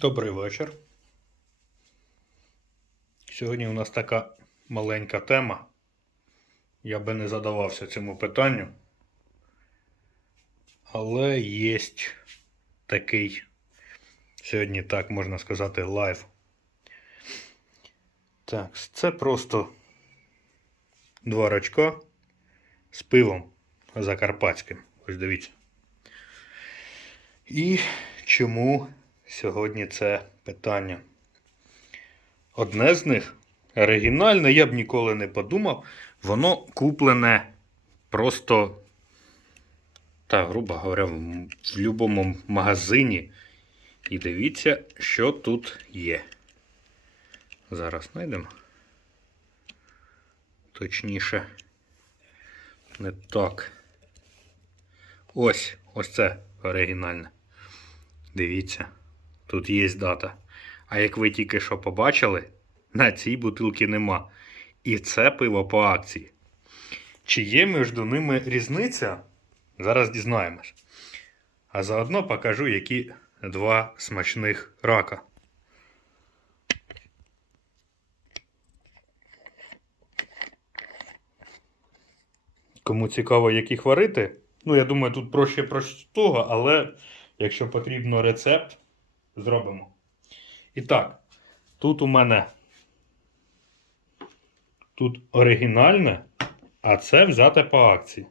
Добрий вечір. Сьогодні у нас така маленька тема. Я би не задавався цьому питанню. Але є такий, сьогодні так можна сказати, лайв. Так, це просто два рачка з пивом закарпатським. Ось дивіться. І чому сьогодні це питання? Одне з них оригінальне, я б ніколи не подумав, воно куплене просто, та, грубо говоря, в будь-якому магазині. І дивіться, що тут є. Зараз знайдемо. Точніше, не так. Ось, ось це оригінальне. Дивіться, тут є дата. А як ви тільки що побачили, на цій бутилці нема. І це пиво по акції. Чи є між ними різниця? Зараз дізнаємось. А заодно покажу, які два смачних рака. Кому цікаво, як їх варити, ну я думаю, тут проще простого, але якщо потрібно рецепт, зробимо. І так, тут у мене тут оригінальне, а це взяте по акції.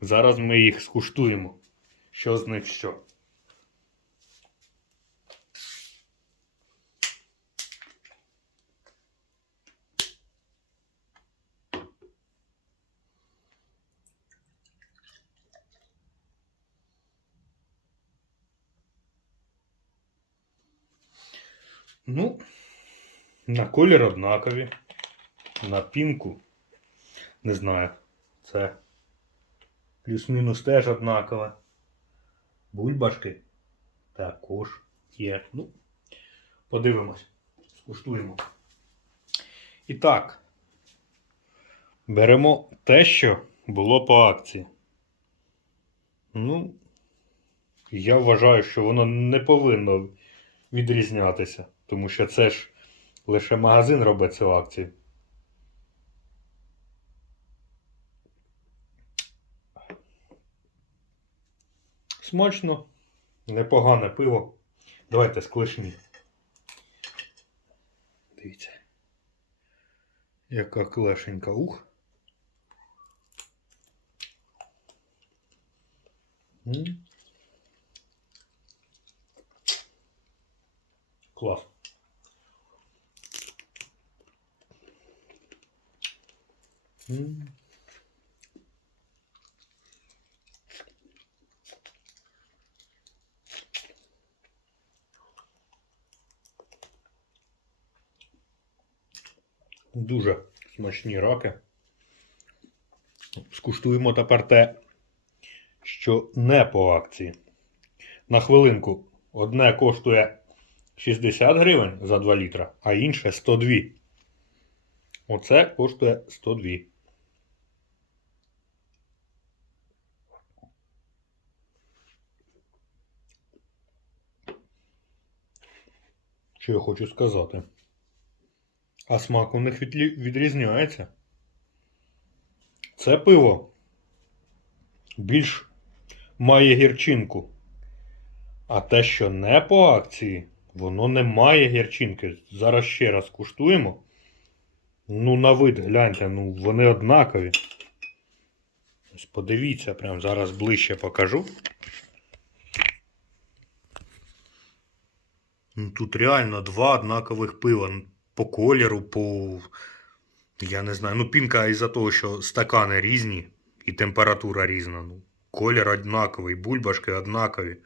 Зараз ми їх скуштуємо. Що з них що. Ну, на колір однакові. На пінку. Не знаю. Це плюс-мінус теж однакове. Бульбашки також є. Ну, подивимось. Скуштуємо. І так. Беремо те, що було по акції. Ну, я вважаю, що воно не повинно відрізнятися. Тому що це ж лише магазин робить цю акцію. Смачно, непогане пиво. Давайте з клешні. Дивіться. Яка клешенька ух. Клас. Дуже смачні раки. Скуштуємо тепер те, що не по акції. На хвилинку одне коштує 60 гривень за 2 літра, а інше 102. Оце коштує 102. Що я хочу сказати? А смак у них відрізняється. Це пиво більш має гірчинку. А те, що не по акції, воно не має гірчинки. Зараз ще раз куштуємо. Ну, на вид, гляньте, ну вони однакові. Ось подивіться, прям зараз ближче покажу. Ну, тут реально два однакових пива. Ну, По кольору, по. Я не знаю. Ну, пінка із-за того, що стакани різні і температура різна. Ну, колір однаковий, бульбашки однакові.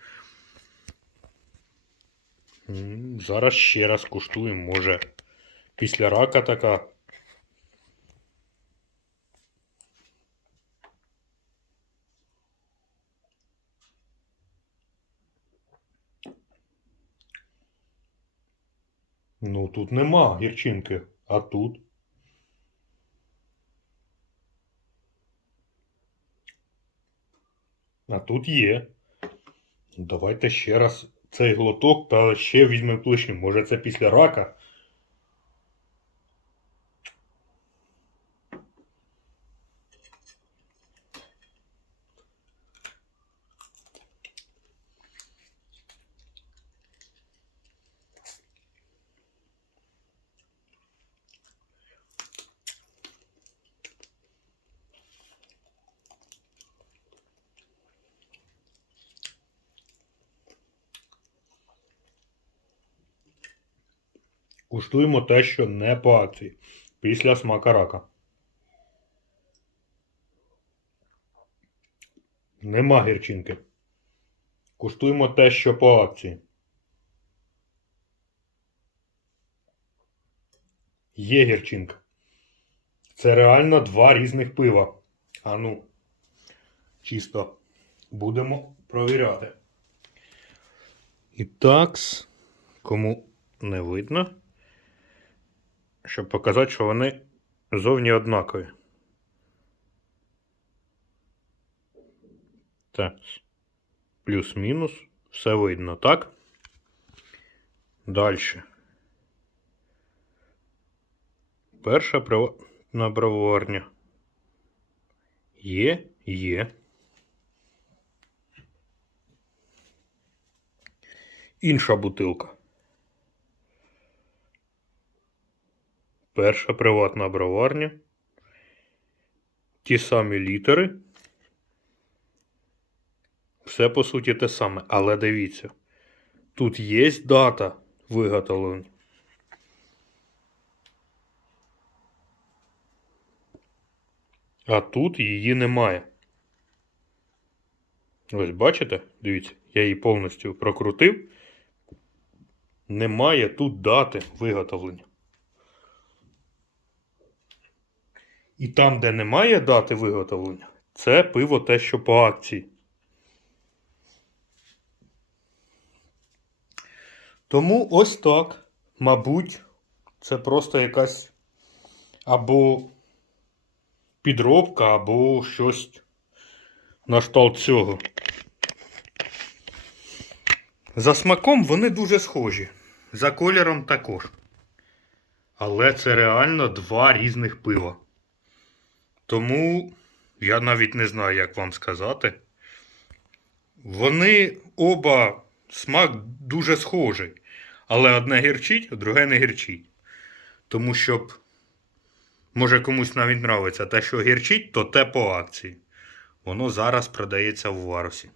Зараз ще раз куштуємо. Може, після рака така. Ну, тут нема гірчинки, а тут. А тут є. Давайте ще раз цей глоток та ще візьмемо плешню. Може це після рака? Куштуємо те, що не по акції. Після смака рака. Нема гірчинки. Куштуємо те, що по акції. Є гірчинка. Це реально два різних пива. А ну, чисто будемо провіряти. І такс, кому не видно, щоб показати, що вони зовні однакові. Так. Плюс-мінус. Все видно, так? Далі. Перша приватна броварня. Є, є. Інша бутилка. Перша приватна броварня. Ті самі літери. Все по суті те саме. Але дивіться, тут є дата виготовлення. А тут її немає. Ось бачите? Дивіться, я її повністю прокрутив. Немає тут дати виготовлення. І там, де немає дати виготовлення, це пиво те, що по акції. Тому ось так. Мабуть, це просто якась або підробка, або щось на кшталт цього. За смаком вони дуже схожі. За кольором також. Але це реально два різних пива. Тому я навіть не знаю, як вам сказати. Вони оба смак дуже схожий. Але одне гірчить, а друге не гірчить. Тому щоб, може комусь навіть нравиться те, що гірчить, то те по акції. Воно зараз продається в варусі.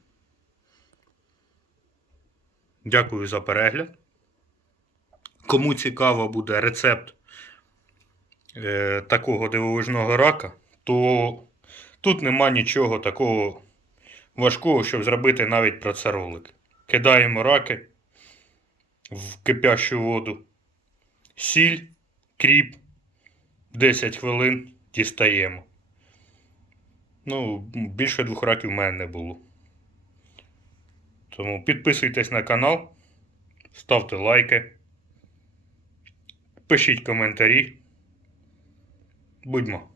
Дякую за перегляд. Кому цікаво буде рецепт е, такого дивовижного рака, то тут нема нічого такого важкого, щоб зробити навіть про це ролик. Кидаємо раки в кипящу воду, сіль, кріп, 10 хвилин дістаємо. Ну, більше двох раків в мене не було. Тому підписуйтесь на канал, ставте лайки, пишіть коментарі. Будьмо.